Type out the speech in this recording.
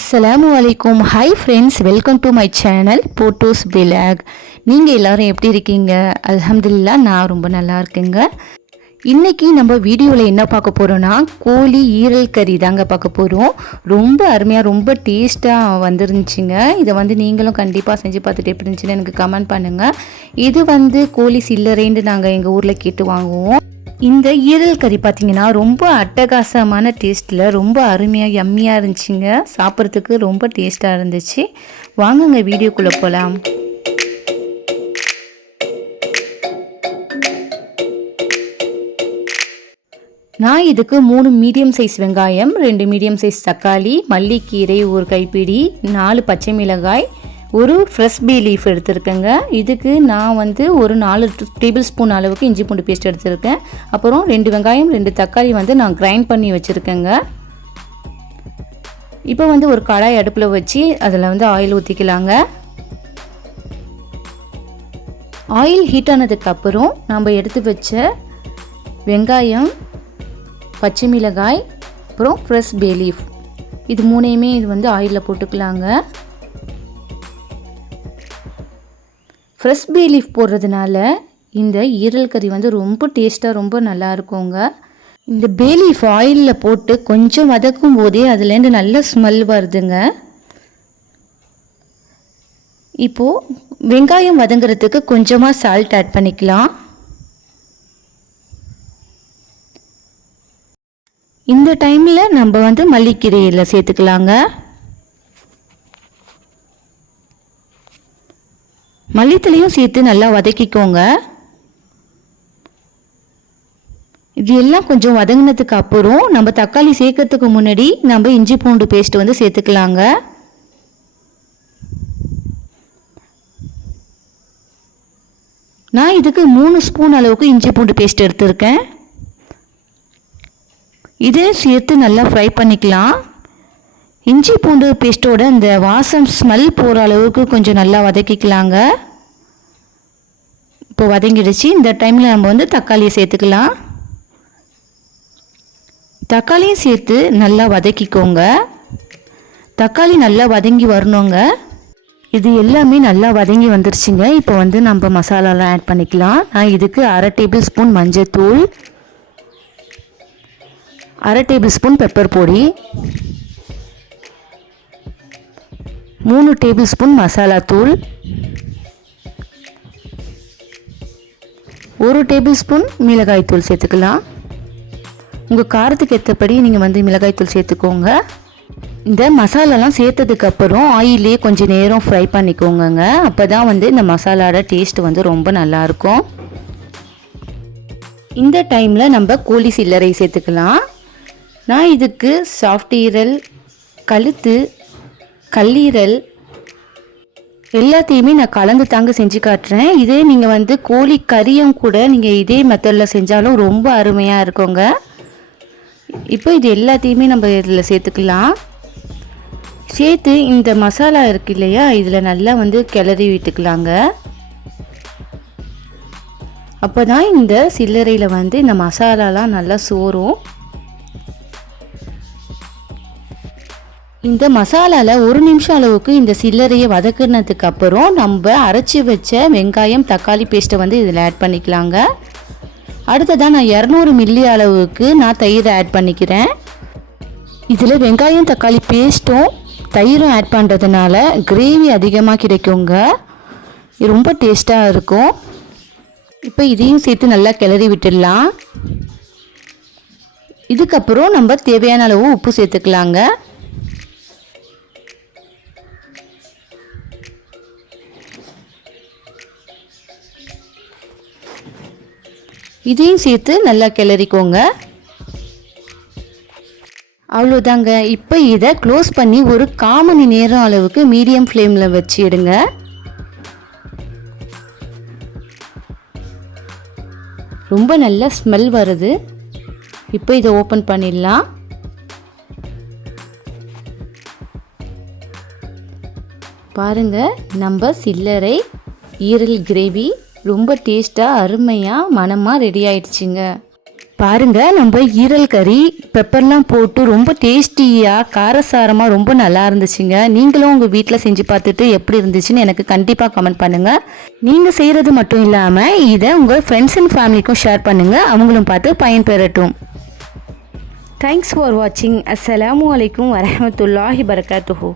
அஸ்ஸலாமு அலைக்கும். Hi friends, welcome to my channel photos vlog. நீங்கள் எல்லோரும் எப்படி இருக்கீங்க? அல்ஹம்துலில்லாஹ், நான் ரொம்ப நல்லா இருக்கேங்க. இன்றைக்கி நம்ம வீடியோவில் என்ன பார்க்க போகிறோன்னா, கோழி ஈரல் கறி தாங்க பார்க்க போகிறோம். ரொம்ப அருமையாக ரொம்ப டேஸ்ட்டாக வந்துருந்துச்சிங்க. இதை நீங்களும் கண்டிப்பாக செஞ்சு பார்த்துட்டு எப்படி இருந்துச்சுன்னு எனக்கு கமெண்ட் பண்ணுங்கள். இது கோழி சில்லறைன்னு நாங்கள் எங்கள் ஊரில் கேட்டு வாங்குவோம். இந்த ஈரல் கறி பார்த்திங்கன்னா ரொம்ப அட்டகாசமான டேஸ்ட்டில் ரொம்ப அருமையாக யம்மியாக இருந்துச்சுங்க. சாப்பிட்றதுக்கு ரொம்ப டேஸ்ட்டாக இருந்துச்சு. வாங்குங்க வீடியோக்குள்ளே போகலாம். நான் இதுக்கு 3 மீடியம் சைஸ் வெங்காயம், 2 மீடியம் சைஸ் தக்காளி, மல்லிக்கீரை ஒரு கைப்பிடி, 4 பச்சை மிளகாய், ஒரு ஃப்ரெஷ் பே லீஃப் எடுத்துருக்கேங்க. இதுக்கு நான் ஒரு 4 டேபிள் ஸ்பூன் அளவுக்கு இஞ்சி பூண்டு பேஸ்ட் எடுத்துருக்கேன். அப்புறம் 2 வெங்காயம் 2 தக்காளி நான் கிரைண்ட் பண்ணி வச்சுருக்கேங்க. இப்போ ஒரு கடாய் அடுப்பில் வச்சு அதில் ஆயில் ஊற்றிக்கலாங்க. ஆயில் ஹீட் ஆனதுக்கப்புறம் நம்ம எடுத்து வச்ச வெங்காயம், பச்சை மிளகாய், அப்புறம் ஃப்ரெஷ் பே லீஃப் இது மூணையுமே ஆயிலில் போட்டுக்கலாங்க. ஃப்ரெஷ் பே லீஃப் போடுறதுனால இந்த ஈரல் கறி ரொம்ப டேஸ்ட்டாக ரொம்ப நல்லா இருக்குங்க. இந்த பே லீஃப் ஆயிலில் போட்டு கொஞ்சம் வதக்கும் போதே அதுலேருந்து நல்ல ஸ்மெல் வருதுங்க. இப்போது வெங்காயம் வதங்கிறதுக்கு கொஞ்சமாக சால்ட் ஆட் பண்ணிக்கலாம். இந்த டைமில் நம்ம மல்லிக்கீரையில் சேர்த்துக்கலாங்க. மல்லித்தலையும் சேர்த்து நல்லா வதக்கிக்கோங்க. இது எல்லாம் கொஞ்சம் வதங்கினதுக்கு அப்புறம் நம்ம தக்காளி சேர்க்கறதுக்கு முன்னாடி நம்ம இஞ்சி பூண்டு பேஸ்ட் சேர்த்துக்கலாங்க. நான் இதுக்கு 3 ஸ்பூன் அளவுக்கு இஞ்சி பூண்டு பேஸ்ட் எடுத்திருக்கேன். இதே சேர்த்து நல்லா ஃப்ரை பண்ணிக்கலாம். இஞ்சி பூண்டு பேஸ்ட்டோட இந்த வாசம் ஸ்மெல் போகிற அளவுக்கு கொஞ்சம் நல்லா வதக்கிக்கலாங்க. இப்போ வதங்கிடுச்சு. இந்த டைமில் நம்ம தக்காளியை சேர்த்துக்கலாம். தக்காளியும் சேர்த்து நல்லா வதக்கிக்கோங்க. தக்காளி நல்லா வதங்கி வரணுங்க. இது எல்லாமே நல்லா வதங்கி வந்துருச்சுங்க. இப்போ நம்ம மசாலாலாம் ஆட் பண்ணிக்கலாம். நான் இதுக்கு 1/2 டேபிள் ஸ்பூன் மஞ்சள்தூள், 1/2 டேபிள் ஸ்பூன் பெப்பர் பொடி, 3 டேபிள் ஸ்பூன் மசாலா தூள், 1 டேபிள் ஸ்பூன் மிளகாய் தூள் சேர்த்துக்கலாம். உங்கள் காரத்துக்கு ஏற்றபடி நீங்கள் மிளகாய் தூள் சேர்த்துக்கோங்க. இந்த மசாலாலாம் சேர்த்ததுக்கப்புறம் ஆயிலே கொஞ்சம் நேரம் ஃப்ரை பண்ணிக்கோங்க. அப்போ தான் இந்த மசாலாவோட டேஸ்ட் ரொம்ப நல்லாயிருக்கும். இந்த டைமில் நம்ம கோழி சில்லறை சேர்த்துக்கலாம். நான் இதுக்கு சாஃப்ட் ஈரல், கழுத்து, கல்லீரல் எல்லாத்தையுமே நான் கலந்து தாங்க செஞ்சு காட்டுறேன். இதே நீங்கள் கோழி கறியும் கூட நீங்கள் இதே மெத்தடில் செஞ்சாலும் ரொம்ப அருமையாக இருக்குங்க. இப்போ இது எல்லாத்தையுமே நம்ம இதில் சேர்த்துக்கலாம். சேர்த்து இந்த மசாலா இருக்கு இல்லையா, இதில் நல்லா கிளறி விட்டுக்கலாங்க. அப்போ தான் இந்த சில்லறையில் இந்த மசாலாலாம் நல்லா சோறும். இந்த மசாலாவில் 1 நிமிஷம் அளவுக்கு இந்த சில்லறையை வதக்குனதுக்கு அப்புறம் நம்ம அரைச்சி வச்ச வெங்காயம் தக்காளி பேஸ்ட்டை இதில் ஆட் பண்ணிக்கலாங்க. அடுத்ததாக நான் 200 மில்லி அளவுக்கு நான் தயிரை ஆட் பண்ணிக்கிறேன். இதில் வெங்காயம் தக்காளி பேஸ்ட்டும் தயிரும் ஆட் பண்ணுறதுனால கிரேவி அதிகமாக கிடைக்குங்க. ரொம்ப டேஸ்ட்டாக இருக்கும். இப்போ இதையும் சேர்த்து நல்லா கிளறி விட்டுடலாம். இதுக்கப்புறம் நம்ம தேவையான அளவு உப்பு சேர்த்துக்கலாங்க. இதையும் சேர்த்து நல்லா கிளறிக்கோங்க. அவ்வளோதாங்க. இப்போ இதை க்ளோஸ் பண்ணி ஒரு 1/4 மணி நேரம் அளவுக்கு மீடியம் ஃப்ளேமில் வச்சு எடுங்க. ரொம்ப நல்ல ஸ்மெல் வருது. இப்போ இதை ஓப்பன் பண்ணிடலாம். பாருங்கள், நம்ம சில்லறை ஈரல் கிரேவி ரொம்ப டேஸ்ட்டாக அருமையாக மணமாக ரெடி ஆயிடுச்சுங்க. பாருங்கள், நம்ம ஈரல் கறி பெப்பர்லாம் போட்டு ரொம்ப டேஸ்டியாக காரசாரமாக ரொம்ப நல்லா இருந்துச்சுங்க. நீங்களும் உங்கள் வீட்டில் செஞ்சு பார்த்துட்டு எப்படி இருந்துச்சுன்னு எனக்கு கண்டிப்பாக கமெண்ட் பண்ணுங்கள். நீங்கள் செய்கிறது மட்டும் இல்லாமல் இதை உங்கள் ஃப்ரெண்ட்ஸ் அண்ட் ஃபேமிலிக்கும் ஷேர் பண்ணுங்கள், அவங்களும் பார்த்து பயன்பெறட்டும். தேங்க்ஸ் ஃபார் வாட்சிங். அஸ்ஸலாமு அலைக்கும் வரஹ்மத்துல்லாஹி பரகாத்துஹு.